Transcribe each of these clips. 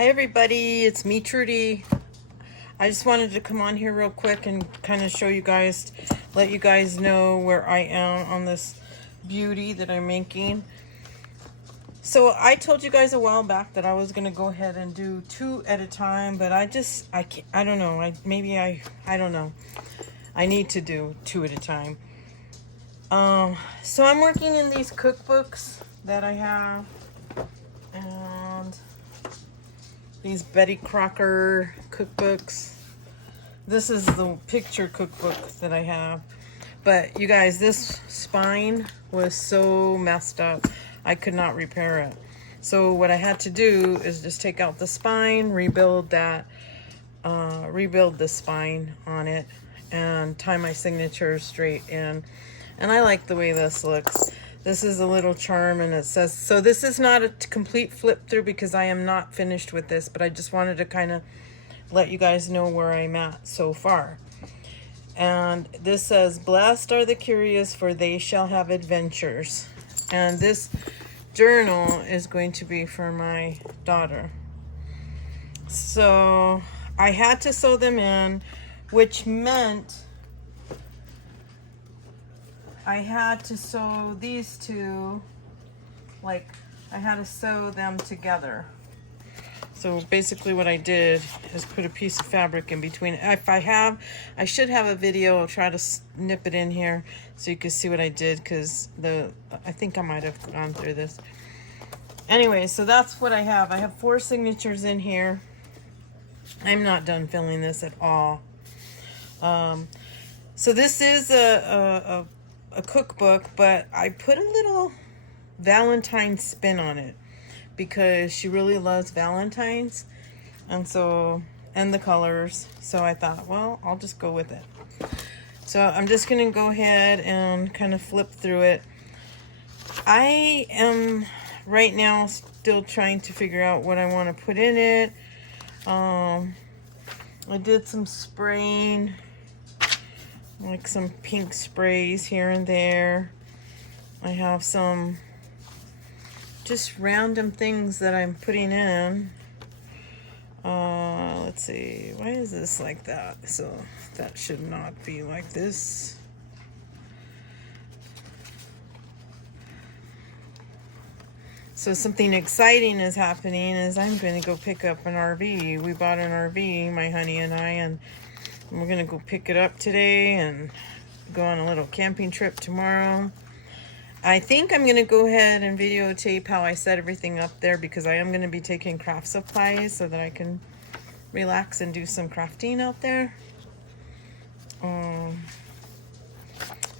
Hi everybody, it's me Trudy. I just wanted to come on here real quick and kind of show you guys, let you guys know where I am on this beauty that I'm making. So I told you guys a while back that I was going to go ahead and do 2 at a time, but I can't, I don't know, I don't know. I need to do 2 at a time. So I'm working in these cookbooks that I have, and these Betty Crocker cookbooks. This is the picture cookbook that I have. But you guys, this spine was so messed up, I could not repair it. So what I had to do is just take out the spine, rebuild that, rebuild the spine on it, and tie my signature straight in. And I like the way this looks. This is a little charm, and it says, so this is not a complete flip through because I am not finished with this, but I just wanted to kind of let you guys know where I'm at so far. And this says, blessed are the curious, for they shall have adventures. And this journal is going to be for my daughter. So I had to sew them in, which meant I had to sew these two, like I had to sew them together. So basically what I did is put a piece of fabric in between. If I should have a video. I'll try to snip it in here so you can see what I did, because I think I might have gone through this. Anyway, so that's what I have. I have 4 signatures in here. I'm not done filling this at all. So this is a cookbook, but I put a little Valentine spin on it because she really loves Valentines, and the colors. So I thought, well, I'll just go with it. So I'm just gonna go ahead and kind of flip through it. I am right now still trying to figure out what I want to put in it. I did some spraying, like some pink sprays here and there. I have some just random things that I'm putting in. Let's see, why is this like that? So that should not be like this. So something exciting is happening is I'm going to go pick up an RV. We bought an RV, my honey and I, and we're going to go pick it up today and go on a little camping trip tomorrow. I think I'm going to go ahead and videotape how I set everything up there, because I am going to be taking craft supplies so that I can relax and do some crafting out there.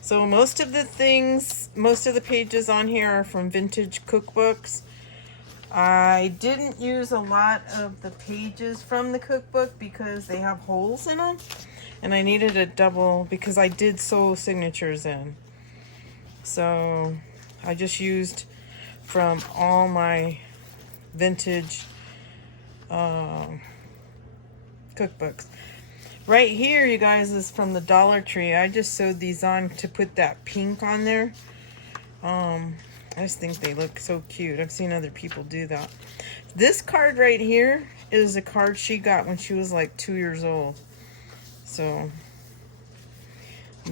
So most of the pages on here are from vintage cookbooks. I didn't use a lot of the pages from the cookbook because they have holes in them, and I needed a double because I did sew signatures in. So I just used from all my vintage cookbooks. Right here, you guys, is from the Dollar Tree. I just sewed these on to put that pink on there. I just think they look so cute. I've seen other people do that. This card right here is a card she got when she was like 2 years old. So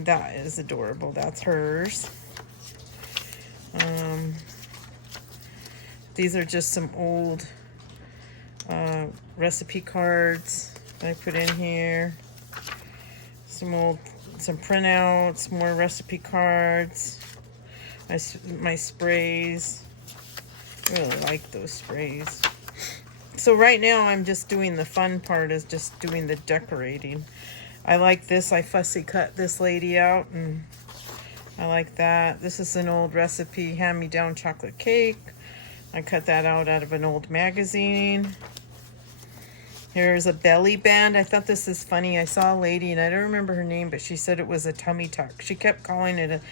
that is adorable. That's hers. These are just some old recipe cards I put in here. Some printouts, more recipe cards. My sprays. I really like those sprays. So right now I'm just doing the fun part, is just doing the decorating. I like this. I fussy cut this lady out, and I like that. This is an old recipe, hand-me-down chocolate cake. I cut that out of an old magazine. Here's a belly band. I thought this is funny. I saw a lady, and I don't remember her name, but she said it was a tummy tuck. She kept calling it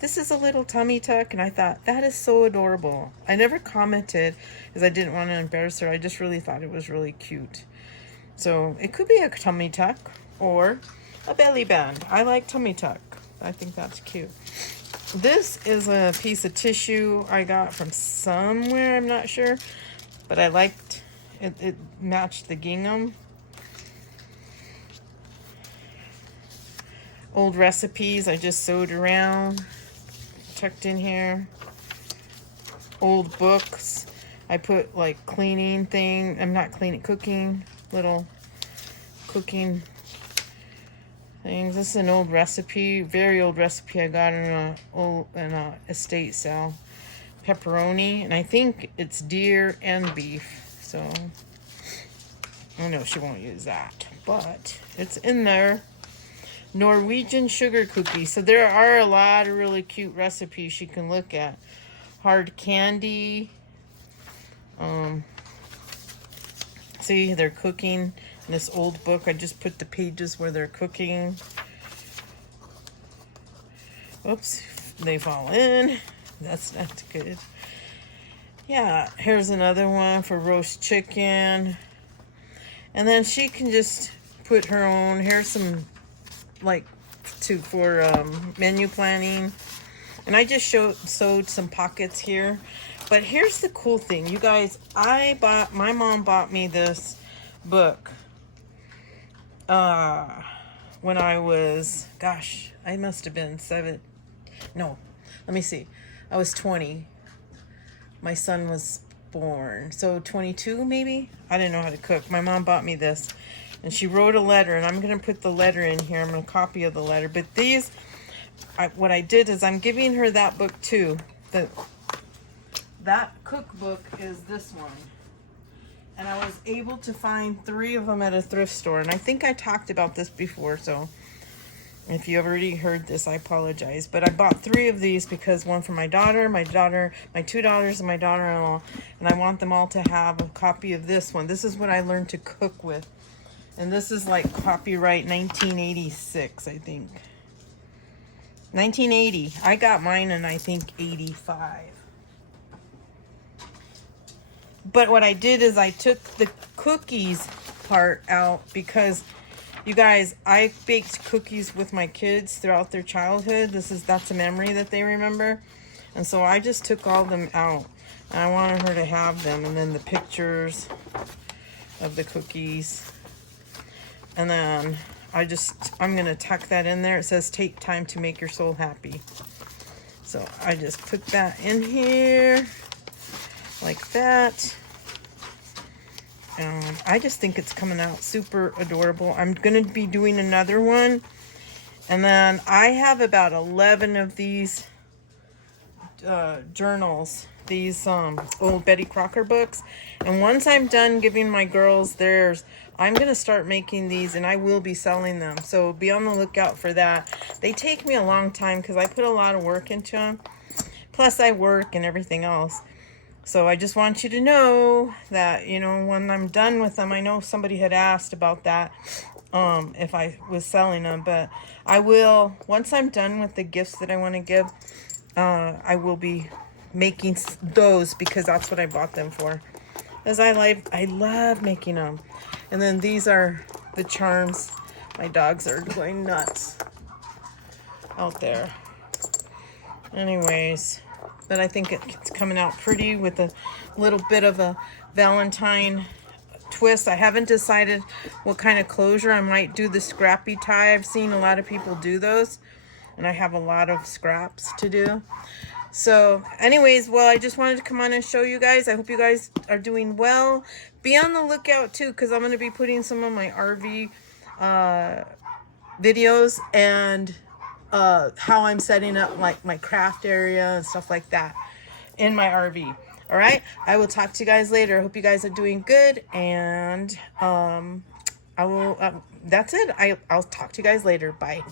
this is a little tummy tuck, and I thought, that is so adorable. I never commented because I didn't want to embarrass her. I just really thought it was really cute. So it could be a tummy tuck or a belly band. I like tummy tuck. I think that's cute. This is a piece of tissue I got from somewhere, I'm not sure, but I liked It matched the gingham. Old recipes I just sewed around, tucked in here. Old books. I put like cleaning thing. I'm not cleaning, cooking, little cooking things. This is an old recipe, very old recipe I got in a estate sale. Pepperoni, and I think it's deer and beef. So I know she won't use that, but it's in there. Norwegian sugar cookies. So there are a lot of really cute recipes you can look at. Hard candy. See, they're cooking in this old book. I just put the pages where they're cooking. Oops, they fall in. That's not good. Yeah, here's another one for roast chicken. And then she can just put her own. Here's some for menu planning. And I just sewed some pockets here. But here's the cool thing, you guys. My mom bought me this book when I was, gosh, I must have been 7. No, let me see. I was 20. My son was born, so 22 maybe. I didn't know how to cook. My mom bought me this, and she wrote a letter, and I'm gonna put the letter in here. I'm gonna copy of the letter. But these, what I did is I'm giving her that book too. That cookbook is this one. And I was able to find 3 of them at a thrift store. And I think I talked about this before, so if you already heard this, I apologize. But I bought 3 of these because one for my daughter, my 2 daughters, and my daughter-in-law. And I want them all to have a copy of this one. This is what I learned to cook with. And this is like copyright 1986, I think. 1980. I got mine in, I think, 85. But what I did is I took the cookies part out because, you guys, I baked cookies with my kids throughout their childhood. That's a memory that they remember. And so I just took all of them out. And I wanted her to have them. And then the pictures of the cookies. And then I'm going to tuck that in there. It says, take time to make your soul happy. So I just put that in here. Like that. I just think it's coming out super adorable. I'm going to be doing another one. And then I have about 11 of these journals. These old Betty Crocker books. And once I'm done giving my girls theirs, I'm going to start making these, and I will be selling them. So be on the lookout for that. They take me a long time because I put a lot of work into them. Plus I work and everything else. So I just want you to know that, you know, when I'm done with them, I know somebody had asked about that, if I was selling them, but I will, once I'm done with the gifts that I want to give, I will be making those because that's what I bought them for. Because I love making them. And then these are the charms. My dogs are going nuts out there. Anyways. But I think it's coming out pretty with a little bit of a Valentine twist. I haven't decided what kind of closure. I might do the scrappy tie. I've seen a lot of people do those. And I have a lot of scraps to do. So anyways, well, I just wanted to come on and show you guys. I hope you guys are doing well. Be on the lookout too, because I'm going to be putting some of my RV videos and how I'm setting up like my craft area and stuff like that in my RV. All right, I will talk to you guys later. I hope you guys are doing good, and I will. That's it. I'll talk to you guys later. Bye.